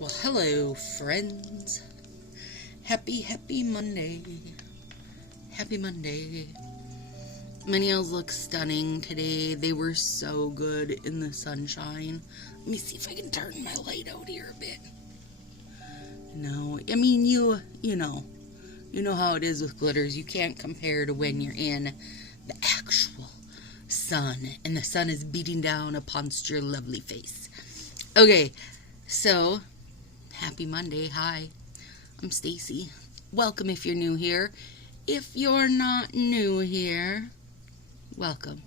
Well, hello, friends. Happy Monday. Happy Monday. My nails look stunning today. They were so good in the sunshine. Let me see if I can turn my light out here a bit. No, I mean, you know how it is with glitters. You can't compare to when you're in the actual sun and the sun is beating down upon your lovely face. Okay, so happy Monday. Hi, I'm Stacy. Welcome if you're new here. If you're not new here, welcome.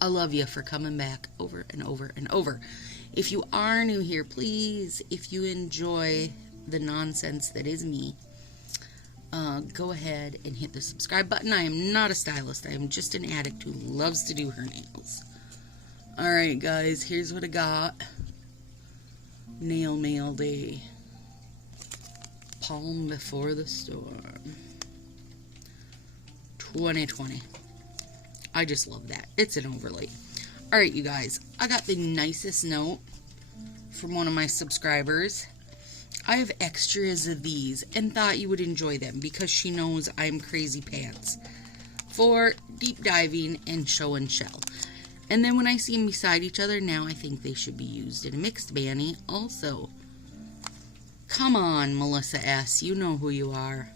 I love you for coming back over and over and over. If you are new here, please, if you enjoy the nonsense that is me, go ahead and hit the subscribe button. I am not a stylist. I am just an addict who loves to do her nails. Alright, guys, here's what I got. Nail mail day. Calm before the storm. 2020. I just love that. It's an overlay. Alright, you guys. I got the nicest note from one of my subscribers. I have extras of these and thought you would enjoy them because she knows I'm crazy pants for deep diving and show and shell. And then when I see them beside each other, now I think they should be used in a mixed banny also. Come on, Melissa S. You know who you are.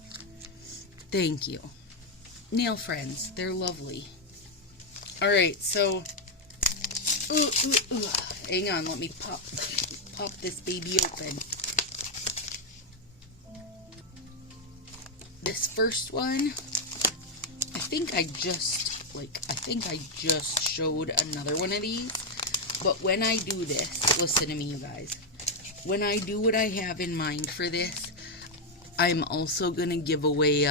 Thank you. Nail friends. They're lovely. Alright, so... Hang on, let me pop this baby open. This first one, I think I just showed another one of these. But when I do this, listen to me, you guys. When I do what I have in mind for this, I'm also going to give away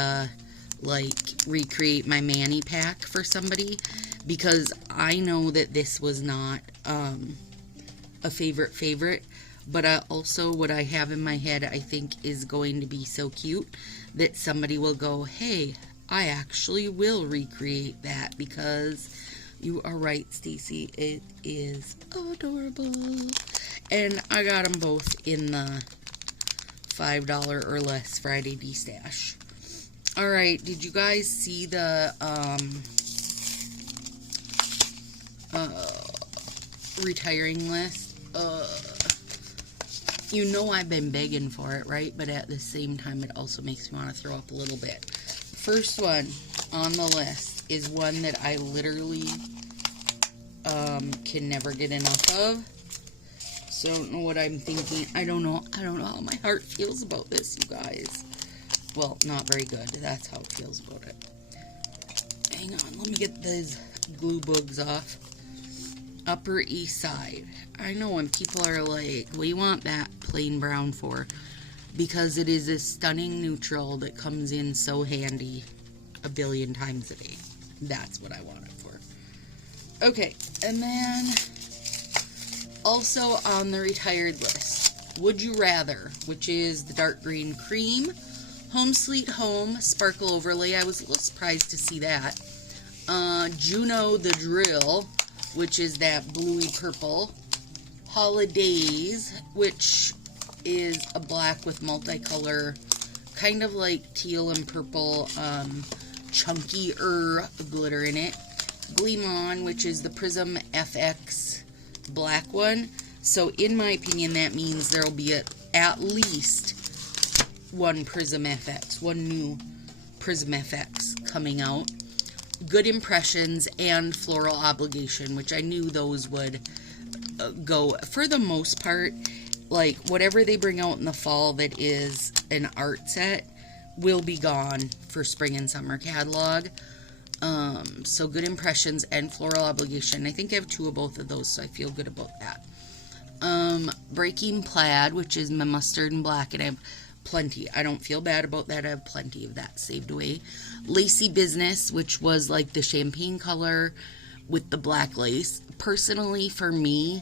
recreate my mani pack for somebody. Because I know that this was not a favorite. But also what I have in my head I think is going to be so cute that somebody will go, hey, I actually will recreate that because you are right, Stacy. It is adorable. And I got them both in the $5 or less Friday D-Stash. Alright, did you guys see the retiring list? You know I've been begging for it, right? But at the same time, it also makes me want to throw up a little bit. First one on the list is one that I literally can never get enough of. So I don't know what I'm thinking. I don't know how my heart feels about this, you guys. Well, not very good. That's how it feels about it. Hang on, let me get these glue bugs off. Upper East Side. I know when people are like, what do you want that plain brown for? Because it is a stunning neutral that comes in so handy a billion times a day. That's what I want it for. Okay, and then also on the retired list, Would You Rather, which is the dark green cream, Home Sweet Home Sparkle Overlay. I was a little surprised to see that. Juno the Drill, which is that bluey purple. Holidays, which is a black with multicolor, kind of like teal and purple, chunkier glitter in it. Gleam On, which is the Prism FX black one. So in my opinion, that means there will be at least one Prism FX, one new Prism FX coming out. Good Impressions and Floral Obligation, which I knew those would go, for the most part, like whatever they bring out in the fall that is an art set will be gone for spring and summer catalog. So Good Impressions and Floral Obligation. I think I have two of both of those, so I feel good about that. Breaking Plaid, which is my mustard and black, and I have plenty. I don't feel bad about that. I have plenty of that saved away. Lacy Business, which was like the champagne color with the black lace. Personally, for me,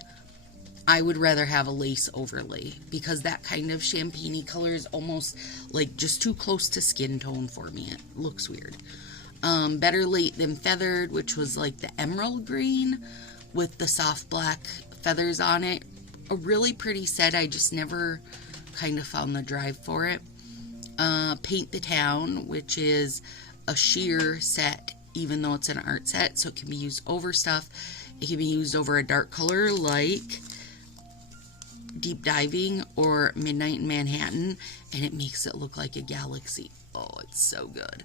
I would rather have a lace overlay because that kind of champagne-y color is almost like just too close to skin tone for me. It looks weird. Better Late Than Feathered, which was like the emerald green with the soft black feathers on it. A really pretty set. I just never kind of found the drive for it. Paint the Town, which is a sheer set, even though it's an art set, so it can be used over stuff. It can be used over a dark color like Deep Diving or Midnight in Manhattan, and it makes it look like a galaxy. Oh, it's so good.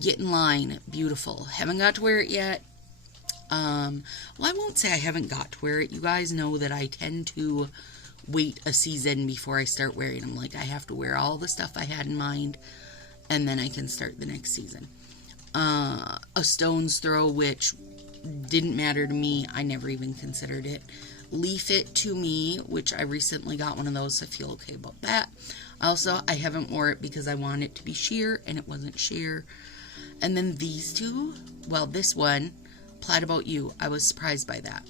Get in Line, beautiful. Haven't got to wear it yet. Well, I won't say I haven't got to wear it. You guys know that I tend to wait a season before I start wearing them. Like, I have to wear all the stuff I had in mind, and then I can start the next season. A Stone's Throw, which didn't matter to me. I never even considered it. Leaf It To Me, which I recently got one of those, so I feel okay about that. Also, I haven't wore it because I want it to be sheer, and it wasn't sheer. And then these two, well, this one, Plaid About You, I was surprised by that.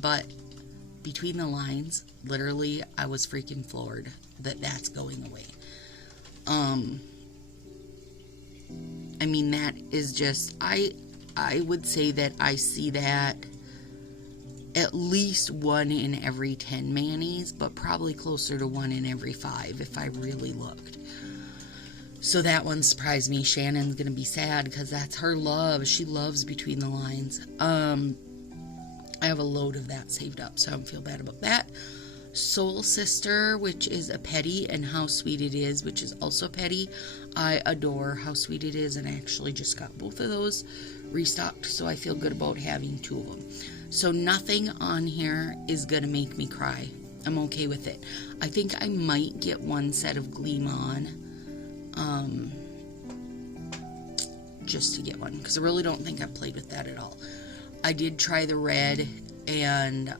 But between the lines, literally, I was freaking floored that that's going away. I mean, that is just, I would say that I see that at least 1 in every 10 manis, but probably closer to 1 in every 5 if I really looked. So that one surprised me. Shannon's gonna be sad because that's her love. She loves Between the Lines. I have a load of that saved up, so I don't feel bad about that. Soul Sister, which is a petty, and How Sweet It Is, which is also petty. I adore How Sweet It Is, and I actually just got both of those restocked, so I feel good about having 2 of them. So nothing on here is gonna make me cry. I'm okay with it. I think I might get 1 set of Gleam On, just to get one, because I really don't think I've played with that at all. I did try the red, and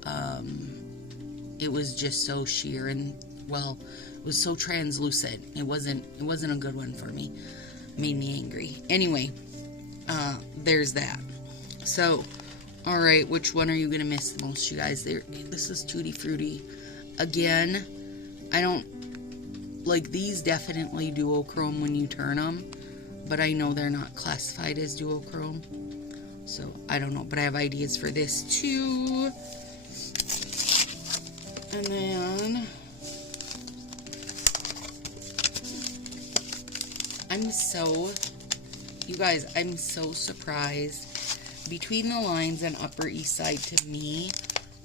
it was just so sheer, and, well, it was so translucent. It wasn't a good one for me. Made me angry. Anyway, there's that. So, alright, which one are you going to miss the most, you guys? This is Tutti Frutti. Again, I don't, like, these definitely duochrome when you turn them, but I know they're not classified as duochrome. So, I don't know, but I have ideas for this too. And then you guys, I'm so surprised. Between the Lines and Upper East Side to me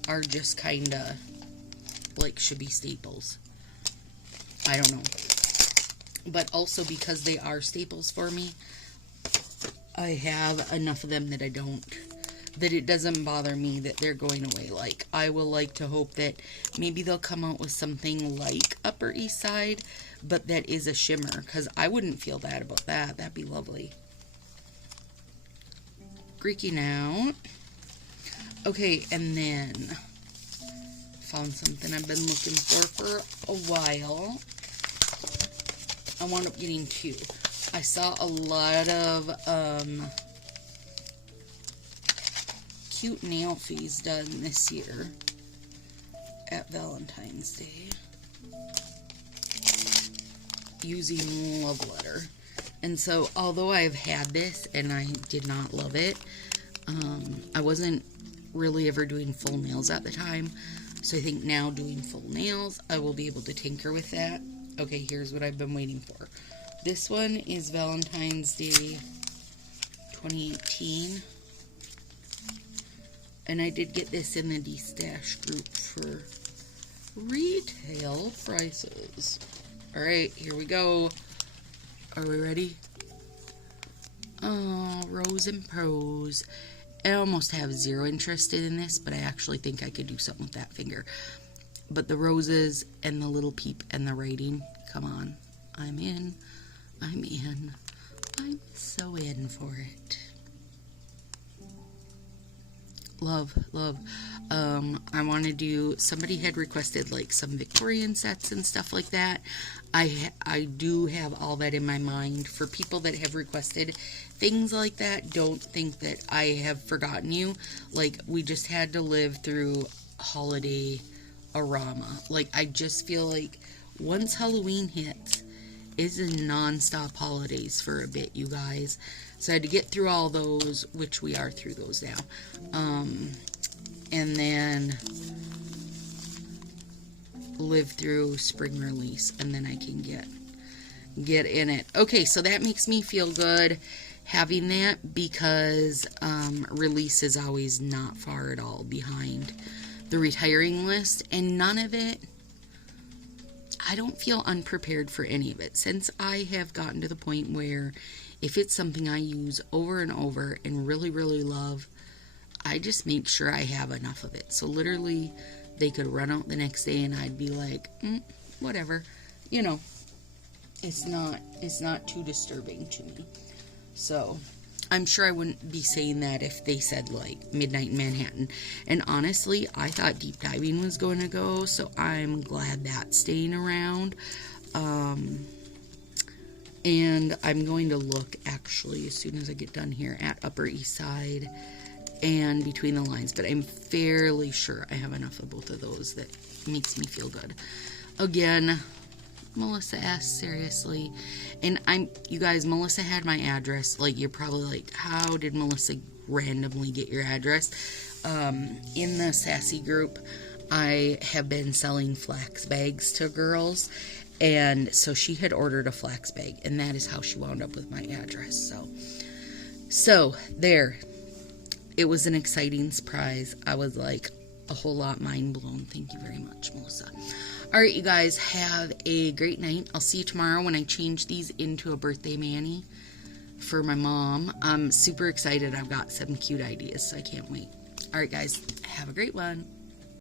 are just kind of like should be staples. I don't know. But also because they are staples for me, I have enough of them that it doesn't bother me that they're going away. Like, I will like to hope that maybe they'll come out with something like Upper East Side, but that is a shimmer, because I wouldn't feel bad about that. That'd be lovely. Greeking out. Okay, and then found something I've been looking for a while. I wound up getting 2. I saw a lot of cute nail fees done this year at Valentine's Day using Love Letter. And so, although I've had this and I did not love it, I wasn't really ever doing full nails at the time. So I think now doing full nails, I will be able to tinker with that. Okay, here's what I've been waiting for. This one is Valentine's Day 2018. And I did get this in the D-Stash group for retail prices. Alright, here we go. Are we ready? Oh, Rose and Prose. I almost have 0 interest in this, but I actually think I could do something with that finger. But the roses and the little peep and the writing, come on. I'm in. I'm in. I'm so in for it. Love, love. I want to do, somebody had requested like some Victorian sets and stuff like that. I do have all that in my mind. For people that have requested things like that, don't think that I have forgotten you. Like, we just had to live through holiday arama. Like, I just feel like once Halloween hits, it's a non-stop holidays for a bit, you guys. So I had to get through all those, which we are through those now. And then live through spring release, and then I can get in it. Okay, so that makes me feel good having that, because release is always not far at all behind the retiring list, and none of it, I don't feel unprepared for any of it, since I have gotten to the point where if it's something I use over and over and really, really love, I just make sure I have enough of it. So literally, they could run out the next day and I'd be like, whatever. You know, it's not too disturbing to me. So I'm sure I wouldn't be saying that if they said like Midnight in Manhattan. And honestly, I thought Deep Diving was going to go, so I'm glad that's staying around. And I'm going to look, actually, as soon as I get done here, at Upper East Side and Between the Lines. But I'm fairly sure I have enough of both of those that makes me feel good. Again, Melissa asked, seriously. And you guys, Melissa had my address. Like, you're probably like, how did Melissa randomly get your address? In the Sassy group, I have been selling flax bags to girls. And so she had ordered a flax bag, and that is how she wound up with my address. So there. It was an exciting surprise. I was like a whole lot mind blown. Thank you very much, Melissa. All right, you guys, have a great night. I'll see you tomorrow when I change these into a birthday mani for my mom. I'm super excited. I've got some cute ideas, so I can't wait. All right, guys, have a great one.